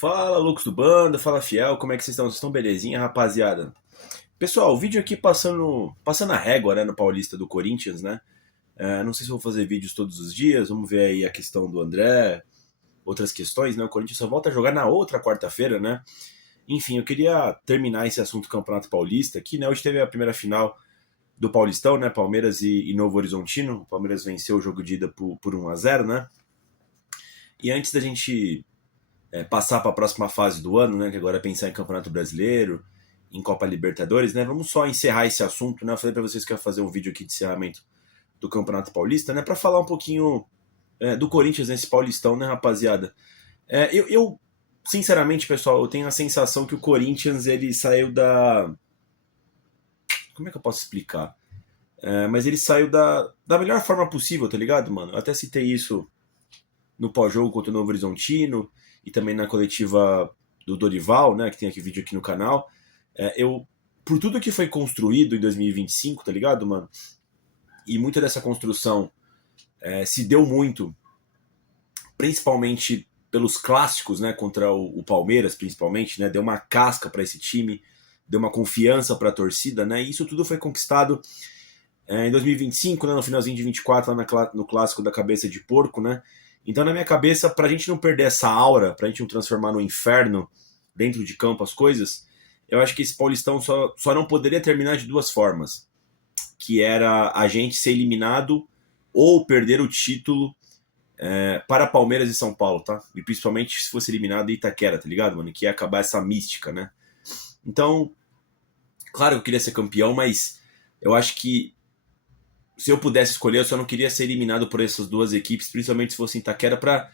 Fala, loucos do bando, fala fiel, como é que vocês estão? Vocês estão belezinha, rapaziada? Pessoal, o vídeo aqui passando a régua, né, no Paulista do Corinthians, né? Não sei se eu vou fazer vídeos todos os dias, vamos ver aí a questão do André, outras questões, né? O Corinthians só volta a jogar na outra quarta-feira, né? Enfim, eu queria terminar esse assunto do Campeonato Paulista aqui, né? Hoje teve a primeira final do Paulistão, né? Palmeiras e Novo Horizontino. O Palmeiras venceu o jogo de ida por 1-0, né? E antes da gente passar para a próxima fase do ano, né, que agora é pensar em Campeonato Brasileiro, em Copa Libertadores, né, vamos só encerrar esse assunto, né, eu falei para vocês que eu ia fazer um vídeo aqui de encerramento do Campeonato Paulista, né, para falar um pouquinho do Corinthians nesse Paulistão, né, rapaziada. Sinceramente, pessoal, eu tenho a sensação que o Corinthians, ele saiu da... Como é que eu posso explicar? Mas ele saiu da melhor forma possível, tá ligado, mano? Eu até citei isso no pós-jogo contra o Novo Horizontino e também na coletiva do Dorival, né, que tem aqui vídeo aqui no canal. Por tudo que foi construído em 2025, tá ligado, mano? E muita dessa construção se deu muito, principalmente pelos clássicos, né, contra o Palmeiras, principalmente, né, deu uma casca para esse time, deu uma confiança para a torcida, né, e isso tudo foi conquistado em 2025, né, no finalzinho de 24, lá no clássico da cabeça de porco, né. Então, na minha cabeça, pra gente não perder essa aura, pra gente não transformar no inferno dentro de campo as coisas, eu acho que esse Paulistão só não poderia terminar de duas formas, que era a gente ser eliminado ou perder o título para Palmeiras e São Paulo, tá? E principalmente se fosse eliminado em Itaquera, tá ligado, mano? Que ia acabar essa mística, né? Então, claro que eu queria ser campeão, mas eu acho que se eu pudesse escolher, eu só não queria ser eliminado por essas duas equipes, principalmente se fosse em Itaquera, pra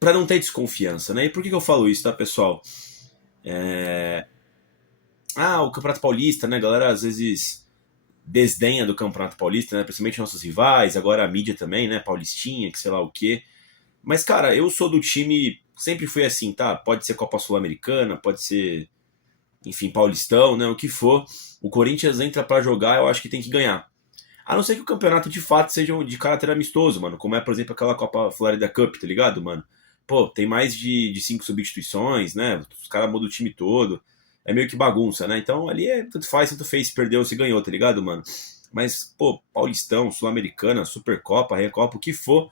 não ter desconfiança, né? E por que eu falo isso, tá, pessoal? O Campeonato Paulista, né? A galera às vezes desdenha do Campeonato Paulista, né? Principalmente nossos rivais, agora a mídia também, né? Paulistinha, que sei lá o quê. Mas, cara, eu sou do time, sempre fui assim, tá? Pode ser Copa Sul-Americana, pode ser, enfim, Paulistão, né? O que for. O Corinthians entra pra jogar, eu acho que tem que ganhar. A não ser que o campeonato de fato seja de caráter amistoso, mano. Como é, por exemplo, aquela Copa Florida Cup, tá ligado, mano? Pô, tem mais de 5 substituições, né? Os caras mudam o time todo. É meio que bagunça, né? Então ali tanto faz, tanto fez, se perdeu ou se ganhou, tá ligado, mano? Mas, pô, Paulistão, Sul-Americana, Supercopa, Recopa, o que for,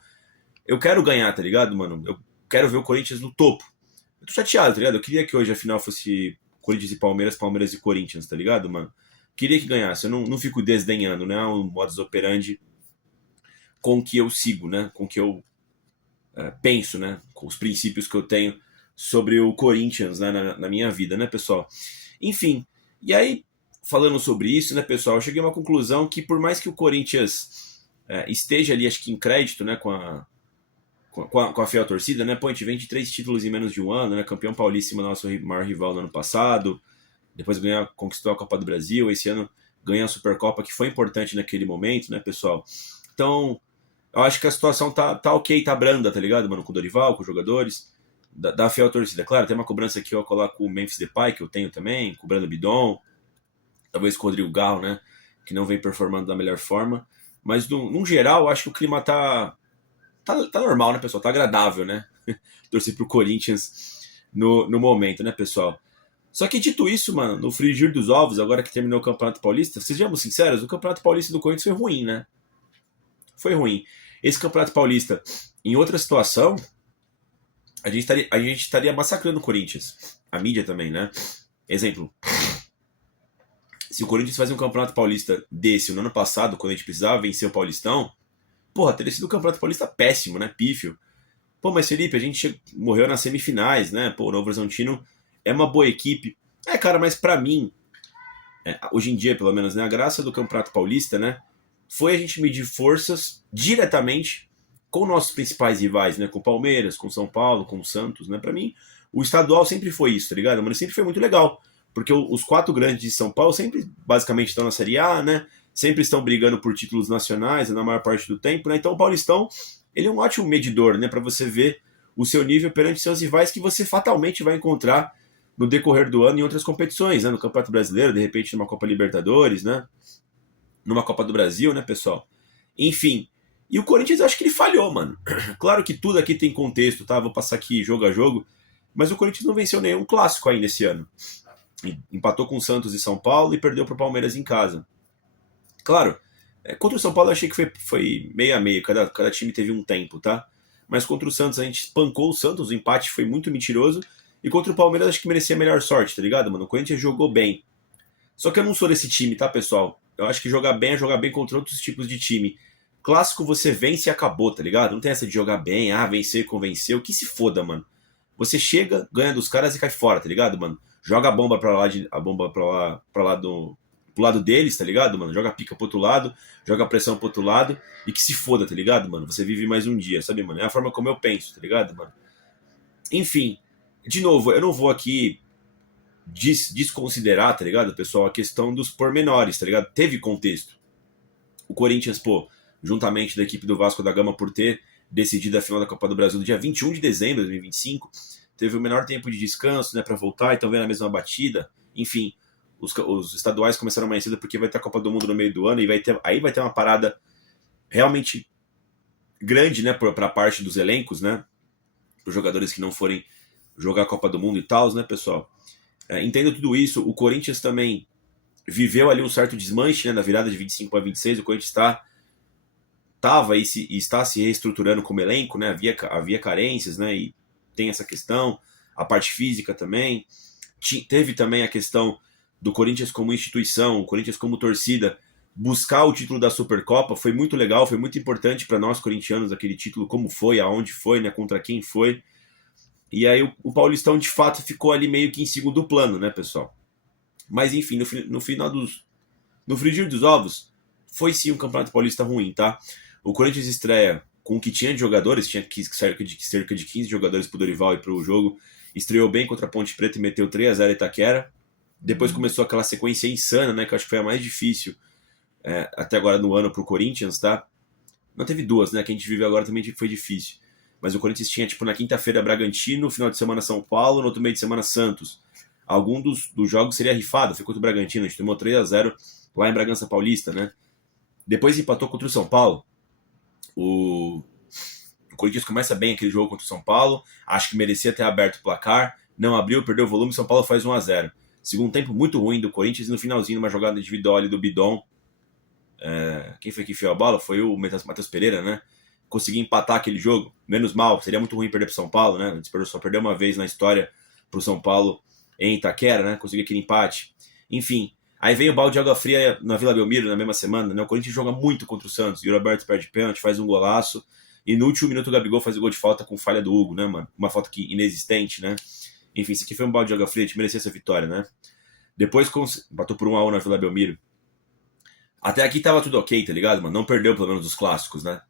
eu quero ganhar, tá ligado, mano? Eu quero ver o Corinthians no topo. Eu tô chateado, tá ligado? Eu queria que hoje a final fosse Corinthians e Palmeiras, Palmeiras e Corinthians, tá ligado, mano? Queria que ganhasse. Eu não fico desdenhando, né? Um modus operandi com que eu sigo, né? Com que eu penso, né? Com os princípios que eu tenho sobre o Corinthians, né? Na minha vida, né, pessoal? Enfim, e aí, falando sobre isso, né, pessoal, eu cheguei a uma conclusão que por mais que o Corinthians esteja ali, acho que em crédito, né, com a fiel torcida, né? Pô, a gente vem de 3 títulos em menos de um ano, né? Campeão paulista no nosso maior rival no ano passado, depois conquistou a Copa do Brasil, esse ano ganhou a Supercopa, que foi importante naquele momento, né, pessoal? Então, eu acho que a situação tá ok, tá branda, tá ligado, mano? Com o Dorival, com os jogadores, da fiel torcida. Claro, tem uma cobrança aqui, eu coloco o Memphis Depay, que eu tenho também, com o Brando Bidon, talvez com o Rodrigo Garro, né, que não vem performando da melhor forma. Mas, num geral, eu acho que o clima tá normal, né, pessoal? Tá agradável, né? Torcer pro Corinthians no momento, né, pessoal? Só que dito isso, mano, no frigir dos ovos, agora que terminou o Campeonato Paulista, sejamos sinceros, o Campeonato Paulista do Corinthians foi ruim, né? Foi ruim. Esse Campeonato Paulista, em outra situação, a gente estaria massacrando o Corinthians. A mídia também, né? Exemplo, se o Corinthians faz um Campeonato Paulista desse no ano passado, quando a gente precisava vencer o Paulistão, porra, teria sido um Campeonato Paulista péssimo, né? Pífio. Pô, mas Felipe, a gente morreu nas semifinais, né? Pô, o Novo Horizontino é uma boa equipe. Cara, mas pra mim, hoje em dia, pelo menos, né, a graça do Campeonato Paulista, né, foi a gente medir forças diretamente com nossos principais rivais, né, com o Palmeiras, com o São Paulo, com o Santos, né, pra mim, o estadual sempre foi isso, tá ligado? Mas sempre foi muito legal, porque os quatro grandes de São Paulo sempre, basicamente, estão na Série A, né, sempre estão brigando por títulos nacionais, na maior parte do tempo, né, então o Paulistão, ele é um ótimo medidor, né, pra você ver o seu nível perante seus rivais que você fatalmente vai encontrar no decorrer do ano em outras competições, né? No Campeonato Brasileiro, de repente numa Copa Libertadores, né? Numa Copa do Brasil, né, pessoal? Enfim. E o Corinthians, eu acho que ele falhou, mano. Claro que tudo aqui tem contexto, tá? Vou passar aqui jogo a jogo. Mas o Corinthians não venceu nenhum clássico ainda esse ano. Empatou com o Santos e São Paulo e perdeu para o Palmeiras em casa. Claro, contra o São Paulo eu achei que foi meio a meio, cada time teve um tempo, tá? Mas contra o Santos a gente espancou o Santos, o empate foi muito mentiroso. E contra o Palmeiras acho que merecia a melhor sorte, tá ligado, mano? O Corinthians jogou bem. Só que eu não sou desse time, tá, pessoal? Eu acho que jogar bem é jogar bem contra outros tipos de time. Clássico você vence e acabou, tá ligado? Não tem essa de jogar bem, vencer, convencer. O que se foda, mano. Você chega, ganha dos caras e cai fora, tá ligado, mano? Joga a bomba pra lá, pro lado deles, tá ligado, mano? Joga a pica pro outro lado, joga a pressão pro outro lado e que se foda, tá ligado, mano? Você vive mais um dia, sabe, mano? É a forma como eu penso, tá ligado, mano? Enfim, de novo, eu não vou aqui desconsiderar, tá ligado, pessoal, a questão dos pormenores, tá ligado? Teve contexto. O Corinthians, pô, juntamente da equipe do Vasco da Gama por ter decidido a final da Copa do Brasil no dia 21 de dezembro de 2025, teve o menor tempo de descanso, né, para voltar, então vem na mesma batida. Enfim, os estaduais começaram mais cedo porque vai ter a Copa do Mundo no meio do ano e aí vai ter uma parada realmente grande, né, para a parte dos elencos, né, os jogadores que não forem jogar a Copa do Mundo e tal, né, pessoal? Entendo tudo isso. O Corinthians também viveu ali um certo desmanche, né, na virada de 25 para 26. O Corinthians estava e está se reestruturando como elenco, né? Havia carências, né? E tem essa questão, a parte física também. Teve também a questão do Corinthians como instituição, o Corinthians como torcida, buscar o título da Supercopa. Foi muito legal, foi muito importante para nós corintianos aquele título, como foi, aonde foi, né? Contra quem foi. E aí o Paulistão de fato ficou ali meio que em segundo plano, né, pessoal? Mas enfim, no frigir dos ovos, foi sim um Campeonato Paulista ruim, tá? O Corinthians estreia com o que tinha de jogadores, tinha cerca de 15 jogadores pro Dorival e pro jogo. Estreou bem contra a Ponte Preta e meteu 3-0 Itaquera. Depois começou aquela sequência insana, né? Que eu acho que foi a mais difícil até agora no ano pro Corinthians, tá? Não teve duas, né? Que a gente vive agora também foi difícil. Mas o Corinthians tinha, tipo, na quinta-feira Bragantino, no final de semana São Paulo, no outro meio de semana Santos. Algum dos jogos seria rifado, foi contra o Bragantino, a gente tomou 3-0 lá em Bragança Paulista, né? Depois empatou contra o São Paulo. O Corinthians começa bem aquele jogo contra o São Paulo, acho que merecia ter aberto o placar, não abriu, perdeu o volume, São Paulo faz 1-0. Segundo tempo muito ruim do Corinthians e no finalzinho uma jogada individual ali do Bidon. Quem foi que enfiou a bola? Foi o Matheus Pereira, né? Conseguir empatar aquele jogo, menos mal, seria muito ruim perder pro São Paulo, né? A gente só perdeu uma vez na história pro São Paulo em Itaquera, né? Conseguir aquele empate. Enfim, aí vem o balde de água fria na Vila Belmiro na mesma semana, né? O Corinthians joga muito contra o Santos, e o Roberto perde pênalti, faz um golaço, e no último minuto o Gabigol faz o gol de falta com falha do Hugo, né, mano? Uma falta que inexistente, né? Enfim, isso aqui foi um balde de água fria, a gente merecia essa vitória, né? Depois bateu por 1-1 na Vila Belmiro. Até aqui tava tudo ok, tá ligado, mano? Não perdeu pelo menos os clássicos, né?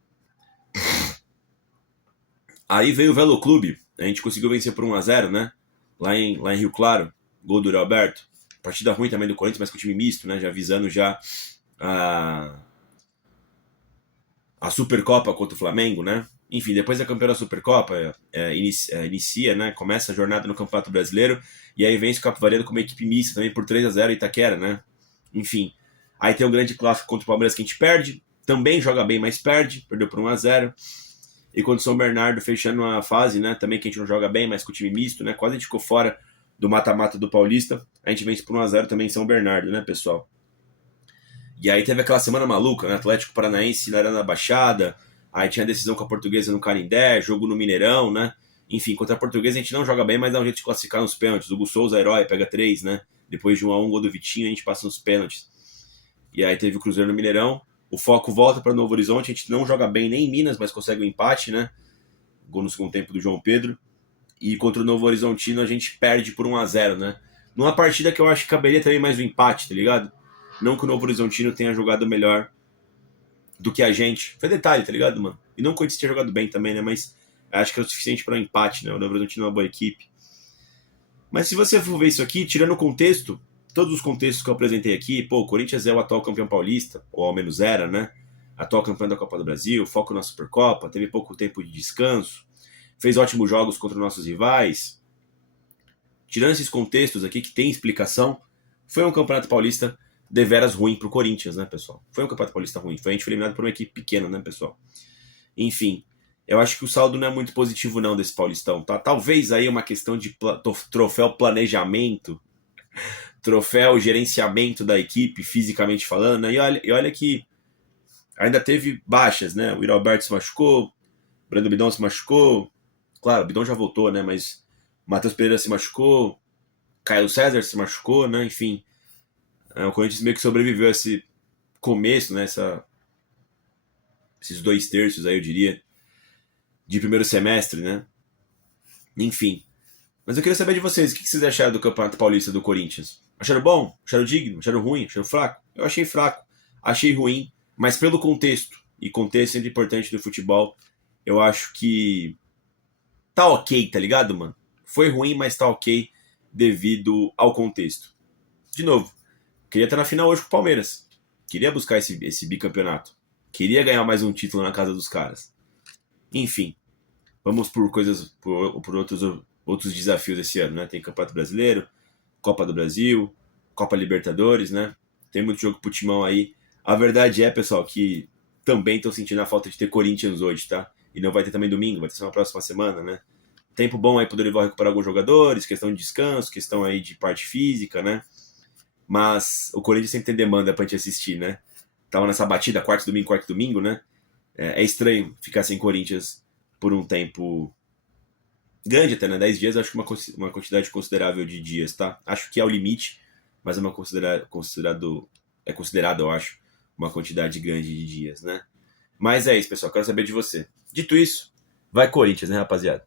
Aí veio o Velo Clube, a gente conseguiu vencer por 1-0, né? Lá em Rio Claro, gol do Roberto. Partida ruim também do Corinthians, mas com o time misto, né? Já avisando já a Supercopa contra o Flamengo, né? Enfim, depois da campeã da Supercopa, inicia, né? Começa a jornada no Campeonato Brasileiro, e aí vence o Capo Varedo com uma equipe mista também por 3-0 Itaquera, né? Enfim, aí tem um grande clássico contra o Palmeiras que a gente perde, também joga bem, mas perdeu por 1-0. E contra o São Bernardo, fechando a fase, né? Também que a gente não joga bem, mas com o time misto, né? Quase a gente ficou fora do mata-mata do Paulista. A gente vence por 1-0 também em São Bernardo, né, pessoal? E aí teve aquela semana maluca, né? Atlético Paranaense na Arena da Baixada. Aí tinha a decisão com a Portuguesa no Canindé, jogo no Mineirão, né? Enfim, contra a Portuguesa a gente não joga bem, mas dá um jeito de classificar nos pênaltis. O Hugo Souza, herói, pega 3, né? Depois de 1-1, gol do Vitinho, a gente passa nos pênaltis. E aí teve o Cruzeiro no Mineirão. O foco volta para Novo Horizonte, a gente não joga bem nem em Minas, mas consegue um empate, né? Gol no segundo tempo do João Pedro. E contra o Novo Horizontino a gente perde por 1-0, né? Numa partida que eu acho que caberia também mais um empate, tá ligado? Não que o Novo Horizontino tenha jogado melhor do que a gente. Foi detalhe, tá ligado, mano? E não que o Corinthians tenha jogado bem também, né? Mas acho que é o suficiente para um empate, né? O Novo Horizontino é uma boa equipe. Mas se você for ver isso aqui, tirando o contexto, todos os contextos que eu apresentei aqui, pô, o Corinthians é o atual campeão paulista, ou ao menos era, né? Atual campeão da Copa do Brasil, foco na Supercopa, teve pouco tempo de descanso, fez ótimos jogos contra nossos rivais. Tirando esses contextos aqui que tem explicação, foi um campeonato paulista deveras ruim pro Corinthians, né, pessoal? Foi um campeonato paulista ruim, a gente foi eliminado por uma equipe pequena, né, pessoal? Enfim, eu acho que o saldo não é muito positivo não desse Paulistão, tá? Talvez aí uma questão de troféu planejamento, troféu gerenciamento da equipe, fisicamente falando, né? E olha que ainda teve baixas, né? O Yuri Alberto se machucou, o Brando Bidon se machucou, claro, o Bidon já voltou, né? Mas o Matheus Pereira se machucou, Caio César se machucou, né? Enfim, o Corinthians meio que sobreviveu a esse começo, né? Esses 2/3 aí, eu diria, de primeiro semestre, né? Enfim. Mas eu queria saber de vocês, o que vocês acharam do Campeonato Paulista do Corinthians? Acharam bom? Acharam digno? Acharam ruim? Acharam fraco? Eu achei fraco. Achei ruim, mas pelo contexto, e contexto é sempre importante do futebol, eu acho que tá ok, tá ligado, mano? Foi ruim, mas tá ok devido ao contexto. De novo, queria estar na final hoje com o Palmeiras. Queria buscar esse bicampeonato. Queria ganhar mais um título na casa dos caras. Enfim, vamos por coisas, por outros desafios esse ano, né? Tem Campeonato Brasileiro, Copa do Brasil, Copa Libertadores, né? Tem muito jogo pro timão aí. A verdade é, pessoal, que também tô sentindo a falta de ter Corinthians hoje, tá? E não vai ter também domingo, vai ter só na próxima semana, né? Tempo bom aí pro Dorival recuperar alguns jogadores, questão de descanso, questão aí de parte física, né? Mas o Corinthians sempre tem demanda pra gente assistir, né? Tava nessa batida quarto domingo, né? É estranho ficar sem Corinthians por um tempo grande até, né? 10 dias, acho que uma quantidade considerável de dias, tá? Acho que é o limite, mas é considerado, eu acho, uma quantidade grande de dias, né? Mas é isso, pessoal. Quero saber de você. Dito isso, vai Corinthians, né, rapaziada?